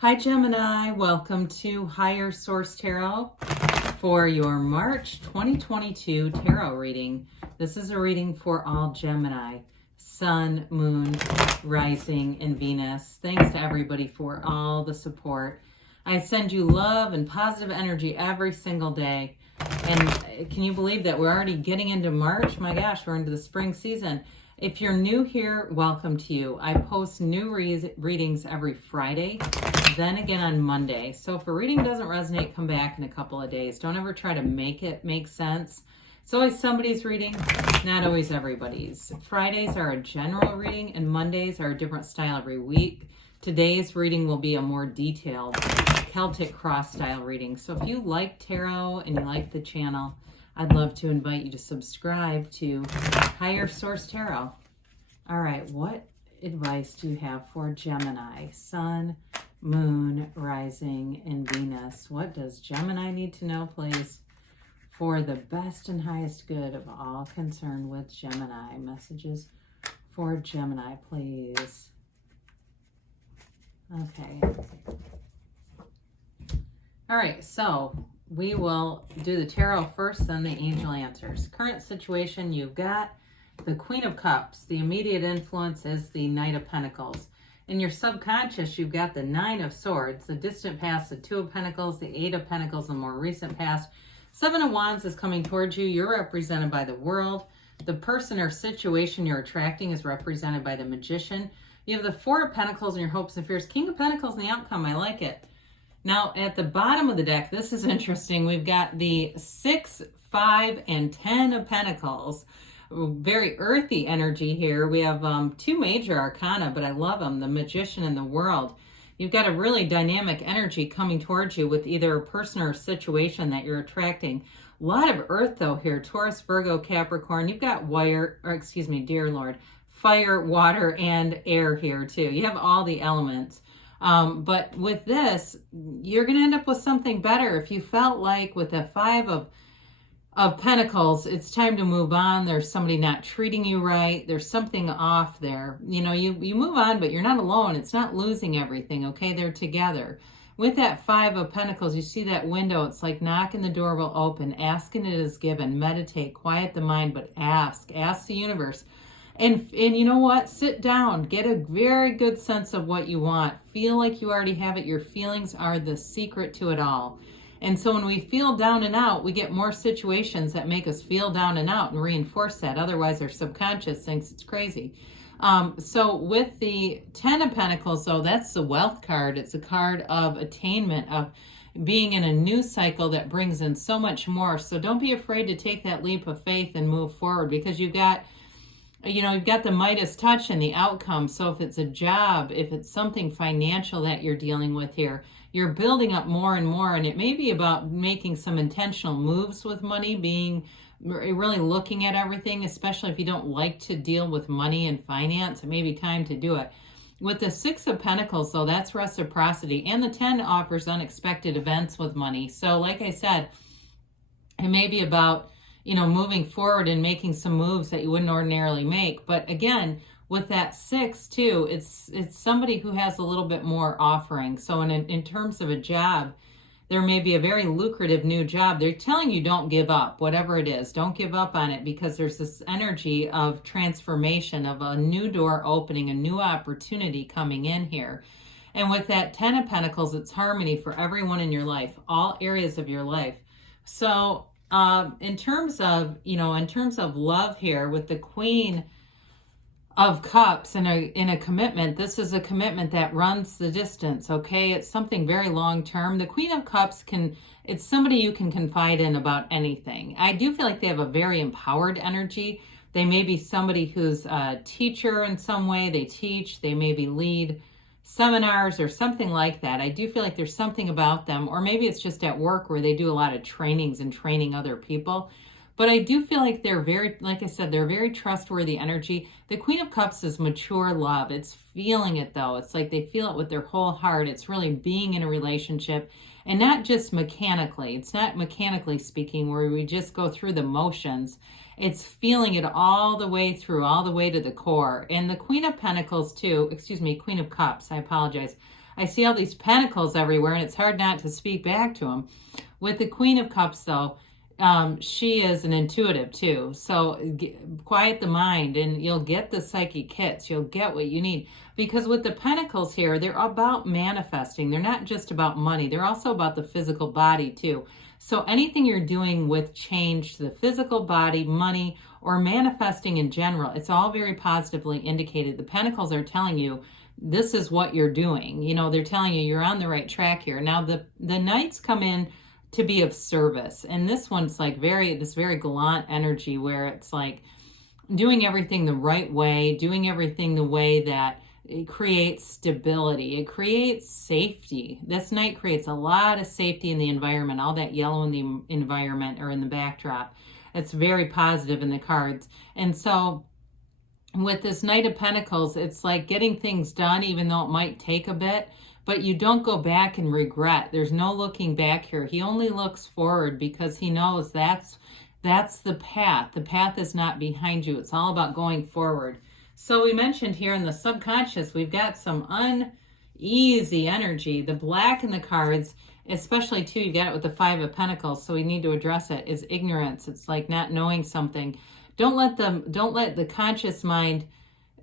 Hi Gemini, welcome to Higher Source Tarot for your March 2022 tarot reading. This is a reading for all Gemini, Sun, Moon, Rising, and Venus. Thanks to everybody for all the support. I send you love and positive energy every single day. And can you believe that we're already getting into March? My gosh, we're into the spring season. If you're new here, welcome to you. I post new readings every Friday, then again on Monday. So if a reading doesn't resonate, come back in a couple of days. Don't ever try to make it make sense. It's always somebody's reading, not always everybody's. Fridays are a general reading and Mondays are a different style every week. Today's reading will be a more detailed Celtic cross style reading. So if you like tarot and you like the channel, I'd love to invite you to subscribe to Higher Source Tarot. All right, what advice do you have for Gemini, Sun, Moon, Rising, and Venus? What does Gemini need to know, please, for the best and highest good of all concerned with Gemini? Messages for Gemini, please. Okay. All right, so we will do the tarot first, then the angel answers. Current situation, you've got the Queen of Cups. The immediate influence is the Knight of Pentacles. In your subconscious, you've got the Nine of Swords, the distant past, the Two of Pentacles, the Eight of Pentacles, the more recent past. Seven of Wands is coming towards you. You're represented by the World. The person or situation you're attracting is represented by the Magician. You have the Four of Pentacles in your hopes and fears. King of Pentacles in the outcome. I like it. Now, at the bottom of the deck, this is interesting. We've got the 6, 5, and 10 of Pentacles. Very earthy energy here. We have two major arcana, but I love them, the Magician and the World. You've got a really dynamic energy coming towards you with either a person or a situation that you're attracting. A lot of earth, though, here. Taurus, Virgo, Capricorn. You've got dear Lord, fire, water, and air here, too. You have all the elements. But with this, you're going to end up with something better. If you felt like with the Five of Pentacles, it's time to move on. There's somebody not treating you right. There's something off there. You know, you move on, but you're not alone. It's not losing everything, okay? They're together. With that Five of Pentacles, you see that window. It's like knocking, the door will open. Asking, it is given. Meditate, quiet the mind, but ask. Ask the universe. And you know what? Sit down. Get a very good sense of what you want. Feel like you already have it. Your feelings are the secret to it all. And so when we feel down and out, we get more situations that make us feel down and out and reinforce that. Otherwise, our subconscious thinks it's crazy. So with the Ten of Pentacles, though, that's the wealth card. It's a card of attainment, of being in a new cycle that brings in so much more. So don't be afraid to take that leap of faith and move forward, because you've got the Midas touch and the outcome. So if it's a job, if it's something financial that you're dealing with here, you're building up more and more. And it may be about making some intentional moves with money, being really looking at everything, especially if you don't like to deal with money and finance. It may be time to do it. With the Six of Pentacles, though, that's reciprocity. And the 10 offers unexpected events with money. So like I said, it may be about moving forward and making some moves that you wouldn't ordinarily make. But again, with that 6 too, it's somebody who has a little bit more offering. So in terms of a job, there may be a very lucrative new job. They're telling you don't give up, whatever it is. Don't give up on it, because there's this energy of transformation, of a new door opening, a new opportunity coming in here. And with that 10 of Pentacles, it's harmony for everyone in your life, all areas of your life. So in terms of love here, with the Queen of Cups in a commitment, this is a commitment that runs the distance, okay? It's something very long term. The Queen of Cups it's somebody you can confide in about anything. I do feel like they have a very empowered energy. They may be somebody who's a teacher in some way. They teach, they maybe lead seminars or something like that. I do feel like there's something about them, or maybe it's just at work where they do a lot of trainings and training other people. But I do feel like they're very, like I said, they're very trustworthy energy. The Queen of Cups is mature love. It's feeling it, though. It's like they feel it with their whole heart. It's really being in a relationship, and not just mechanically. It's not mechanically speaking where we just go through the motions. It's feeling it all the way through, all the way to the core. And the Queen of Pentacles too, Queen of Cups, I apologize. I see all these pentacles everywhere, and it's hard not to speak back to them. With the Queen of Cups, though, she is an intuitive too. So quiet the mind and you'll get the psychic hits. You'll get what you need. Because with the Pentacles here, they're about manifesting. They're not just about money. They're also about the physical body too. So anything you're doing with change to the physical body, money, or manifesting in general, it's all very positively indicated. The Pentacles are telling you this is what you're doing. You know, they're telling you you're on the right track here. Now the Knights come in to be of service. And this one's like this very gallant energy where it's like doing everything the right way, doing everything the way that it creates stability. It creates safety. This Knight creates a lot of safety in the environment, all that yellow in the environment or in the backdrop. It's very positive in the cards. And so with this Knight of Pentacles, it's like getting things done, even though it might take a bit, but you don't go back and regret. There's no looking back here. He only looks forward because he knows that's the path. The path is not behind you. It's all about going forward. So we mentioned here in the subconscious, we've got some uneasy energy. The black in the cards, especially too, you got it with the Five of Pentacles, so we need to address it, is ignorance. It's like not knowing something. Don't let the conscious mind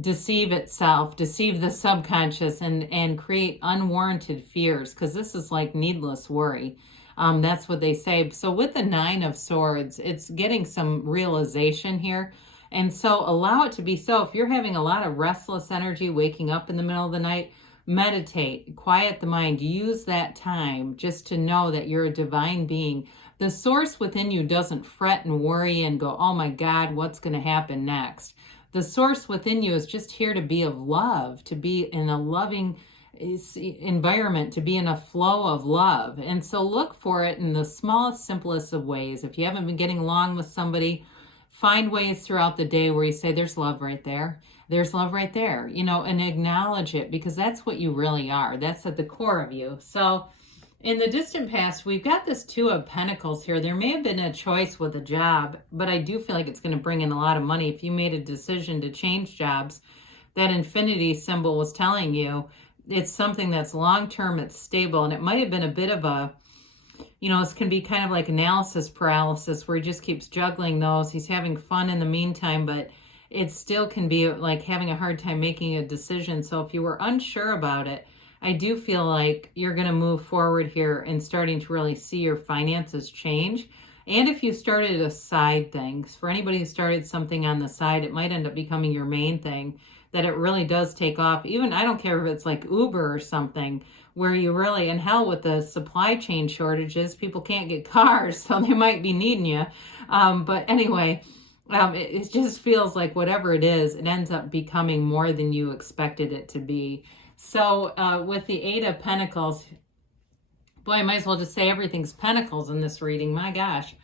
deceive itself, deceive the subconscious, and create unwarranted fears, because this is like needless worry. That's what they say. So with the Nine of Swords, it's getting some realization here. And so allow it to be so. If you're having a lot of restless energy, waking up in the middle of the night, meditate, quiet the mind, use that time just to know that you're a divine being. The source within you doesn't fret and worry and go, oh my God, what's going to happen next? The source within you is just here to be of love, to be in a loving environment, to be in a flow of love. And so look for it in the smallest, simplest of ways. If you haven't been getting along with somebody, find ways throughout the day where you say, there's love right there. There's love right there, you know, and acknowledge it, because that's what you really are. That's at the core of you. So in the distant past, we've got this Two of Pentacles here. There may have been a choice with a job, but I do feel like it's going to bring in a lot of money. If you made a decision to change jobs, that infinity symbol was telling you it's something that's long-term, it's stable, and it might have been a bit of a, you know, this can be kind of like analysis paralysis where he just keeps juggling those. He's having fun in the meantime, but it still can be like having a hard time making a decision. So if you were unsure about it, I do feel like you're going to move forward here and starting to really see your finances change. And if you started a side thing, for anybody who started something on the side, it might end up becoming your main thing, that it really does take off. Even, I don't care if it's like Uber or something, where you really, and hell with the supply chain shortages, people can't get cars, so they might be needing you. But anyway, it just feels like whatever it is, it ends up becoming more than you expected it to be. So with the Eight of Pentacles, boy, I might as well just say everything's pentacles in this reading. My gosh.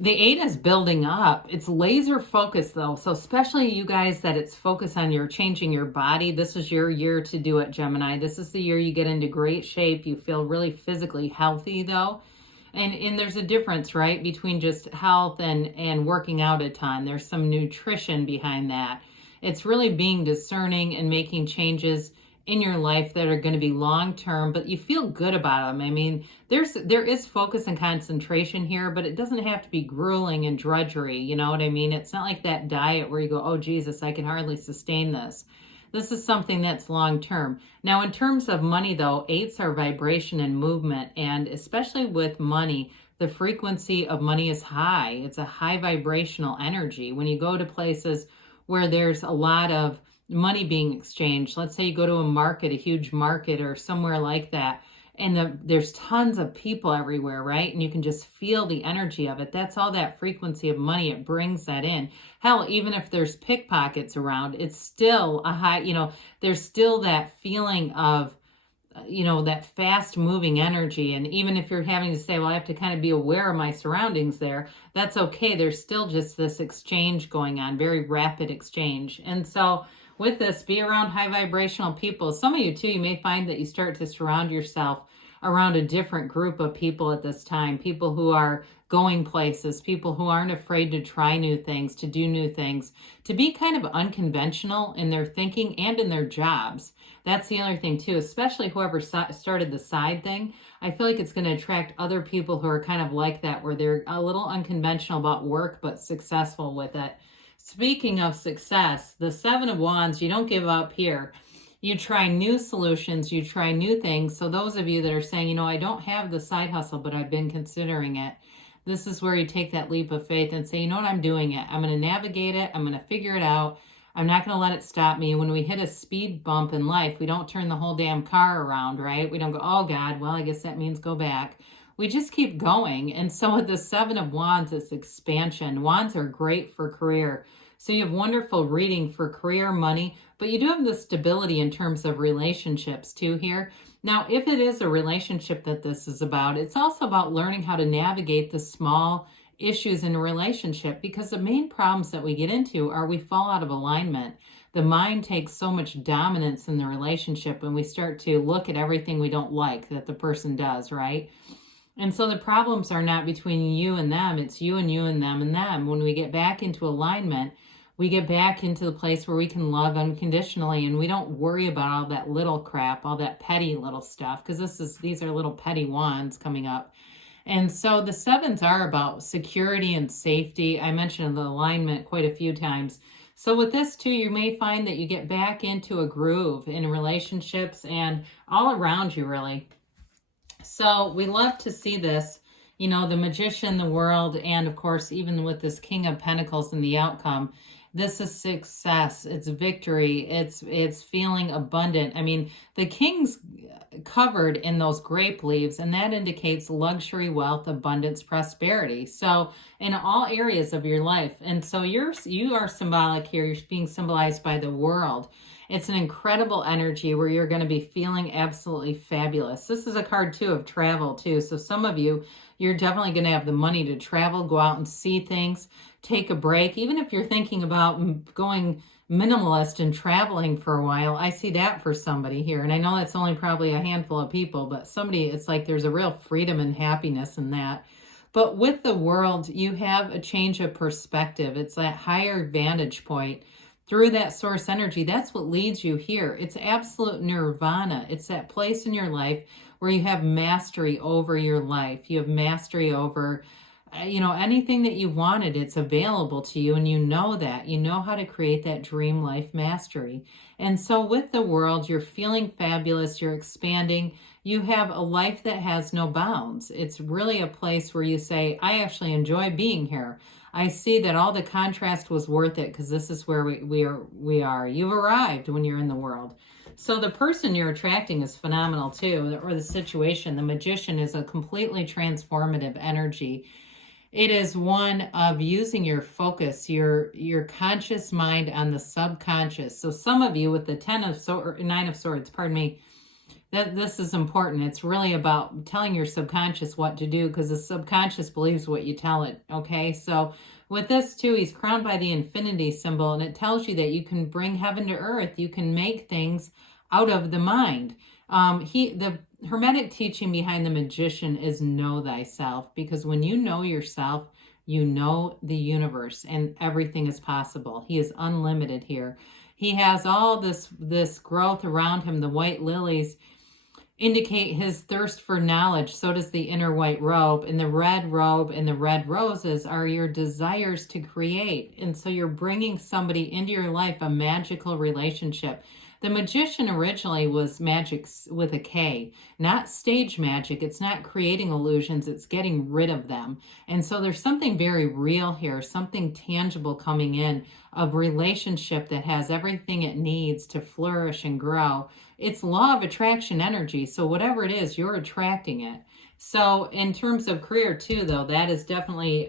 The Eight is building up. It's laser focused though. So especially you guys that it's focused on your changing your body. This is your year to do it, Gemini. This is the year you get into great shape. You feel really physically healthy though. And there's a difference, right, between just health and working out a ton. There's some nutrition behind that. It's really being discerning and making changes in your life that are going to be long-term, but you feel good about them. I mean, there is focus and concentration here, but it doesn't have to be grueling and drudgery. You know what I mean? It's not like that diet where you go, oh, Jesus, I can hardly sustain this. This is something that's long-term. Now, in terms of money, though, eights are vibration and movement, and especially with money, the frequency of money is high. It's a high vibrational energy. When you go to places where there's a lot of money being exchanged, let's say you go to a market, a huge market or somewhere like that, and there's tons of people everywhere, right? And you can just feel the energy of it. That's all that frequency of money. It brings that in. Hell, even if there's pickpockets around, it's still a high, you know, there's still that feeling of, you know, that fast moving energy. And even if you're having to say, well, I have to kind of be aware of my surroundings there, that's okay. There's still just this exchange going on, very rapid exchange. And so with this, be around high vibrational people. Some of you too, you may find that you start to surround yourself around a different group of people at this time, people who are going places, people who aren't afraid to try new things, to do new things, to be kind of unconventional in their thinking and in their jobs. That's the other thing too, especially whoever started the side thing. I feel like it's going to attract other people who are kind of like that, where they're a little unconventional about work, but successful with it. Speaking of success, the Seven of Wands, you don't give up here. You try new solutions, you try new things. So those of you that are saying, you know, I don't have the side hustle, but I've been considering it. This is where you take that leap of faith and say, you know what, I'm doing it. I'm going to navigate it. I'm going to figure it out. I'm not going to let it stop me. When we hit a speed bump in life, we don't turn the whole damn car around, right? We don't go, oh God, well, I guess that means go back. We just keep going. And so with the Seven of Wands, it's expansion. Wands are great for career. So you have wonderful reading for career, money, but you do have the stability in terms of relationships too here. Now, if it is a relationship that this is about, it's also about learning how to navigate the small issues in a relationship, because the main problems that we get into are we fall out of alignment. The mind takes so much dominance in the relationship when we start to look at everything we don't like that the person does, right? And so the problems are not between you and them, it's you and you and them and them. When we get back into alignment, we get back into the place where we can love unconditionally, and we don't worry about all that little crap, all that petty little stuff, because these are little petty wands coming up. And so the sevens are about security and safety. I mentioned the alignment quite a few times. So with this too, you may find that you get back into a groove in relationships and all around you, really. So we love to see this, you know, the Magician, the World, and of course, even with this King of Pentacles and the outcome, this is success, it's victory, it's feeling abundant. I mean, the King's covered in those grape leaves, and that indicates luxury, wealth, abundance, prosperity. So in all areas of your life. And so you are symbolic here. You're being symbolized by the World. It's an incredible energy where you're going to be feeling absolutely fabulous. This is a card too of travel too. So some of you, you're definitely going to have the money to travel, go out and see things, take a break. Even if you're thinking about going minimalist and traveling for a while, I see that for somebody here. And I know that's only probably a handful of people, but somebody, it's like there's a real freedom and happiness in that. But with the World, you have a change of perspective. It's that higher vantage point. Through that source energy, that's what leads you here. It's absolute nirvana. It's that place in your life where you have mastery over your life. You have mastery over, you know, anything that you wanted, it's available to you, and you know that. You know how to create that dream life mastery. And so with the World, you're feeling fabulous, you're expanding, you have a life that has no bounds. It's really a place where you say, I actually enjoy being here. I see that all the contrast was worth it, because this is where we are. You've arrived when you're in the World. So the person you're attracting is phenomenal too, or the situation. The Magician is a completely transformative energy. It is one of using your focus, your conscious mind on the subconscious. So some of you with the Nine of Swords, pardon me, that this is important. It's really about telling your subconscious what to do, because the subconscious believes what you tell it, okay? So with this too, he's crowned by the infinity symbol, and it tells you that you can bring heaven to earth. You can make things out of the mind. The Hermetic teaching behind the Magician is know thyself, because when you know yourself, you know the universe, and everything is possible. He is unlimited here. He has all this growth around him. The white lilies indicate his thirst for knowledge. So does the inner white robe. And the red robe and the red roses are your desires to create. And so you're bringing somebody into your life, a magical relationship. The Magician originally was magic with a K, not stage magic. It's not creating illusions, it's getting rid of them. And so there's something very real here, something tangible coming in, a relationship that has everything it needs to flourish and grow. It's law of attraction energy, so whatever it is, you're attracting it. So in terms of career too, though, that is definitely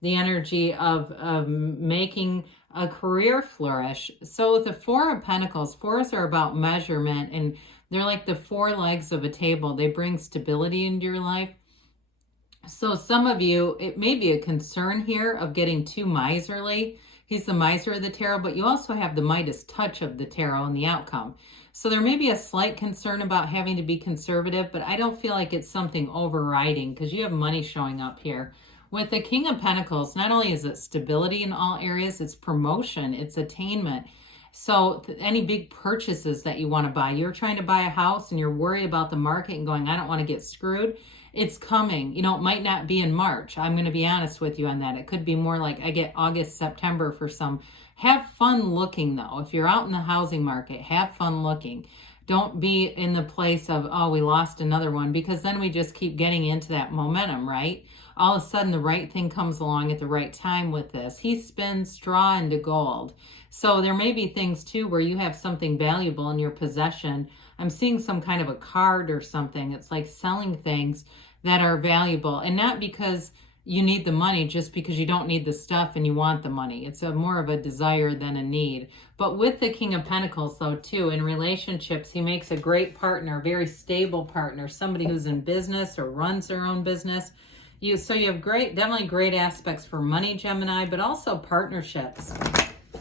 the energy of making a career flourish. So with the Four of Pentacles, fours are about measurement, and they're like the four legs of a table. They bring stability into your life. So some of you, it may be a concern here of getting too miserly. He's the miser of the tarot, but you also have the Midas touch of the tarot and the outcome. So there may be a slight concern about having to be conservative, but I don't feel like it's something overriding, because you have money showing up here. With the King of Pentacles, not only is it stability in all areas, it's promotion, it's attainment. So any big purchases that you want to buy, you're trying to buy a house and you're worried about the market and going, I don't want to get screwed. It's coming. You know, it might not be in March. I'm going to be honest with you on that. It could be more like I get August, September for some. Have fun looking though. If you're out in the housing market, have fun looking. Don't be in the place of, oh, we lost another one, because then we just keep getting into that momentum, right? All of a sudden the right thing comes along at the right time with this. He spins straw into gold. So there may be things too where you have something valuable in your possession. I'm seeing some kind of a card or something. It's like selling things that are valuable, and not because you need the money, just because you don't need the stuff and you want the money. It's more of a desire than a need. But with the King of Pentacles though too, in relationships, he makes a great partner, very stable partner, somebody who's in business or runs their own business. So you have definitely great aspects for money, Gemini, but also partnerships.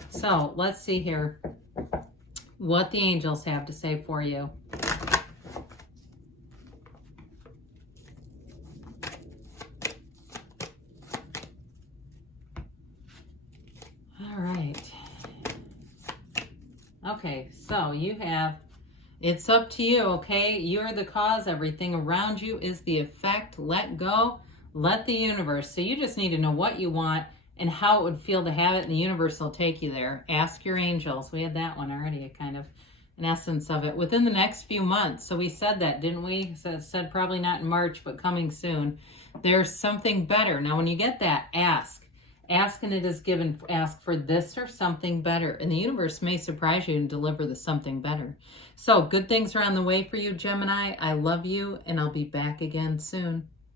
So let's see here what the angels have to say for you. All right. Okay, so you have, it's up to you, okay? You're the cause. Everything around you is the effect. Let go. Let the universe. So you just need to know what you want and how it would feel to have it, and the universe will take you there. Ask your angels. We had that one already, kind of an essence of it. Within the next few months. So we said that, didn't we? So it said probably not in March, but coming soon. There's something better. Now, when you get that, ask. Ask and it is given. Ask for this or something better. And the universe may surprise you and deliver the something better. So good things are on the way for you, Gemini. I love you, and I'll be back again soon.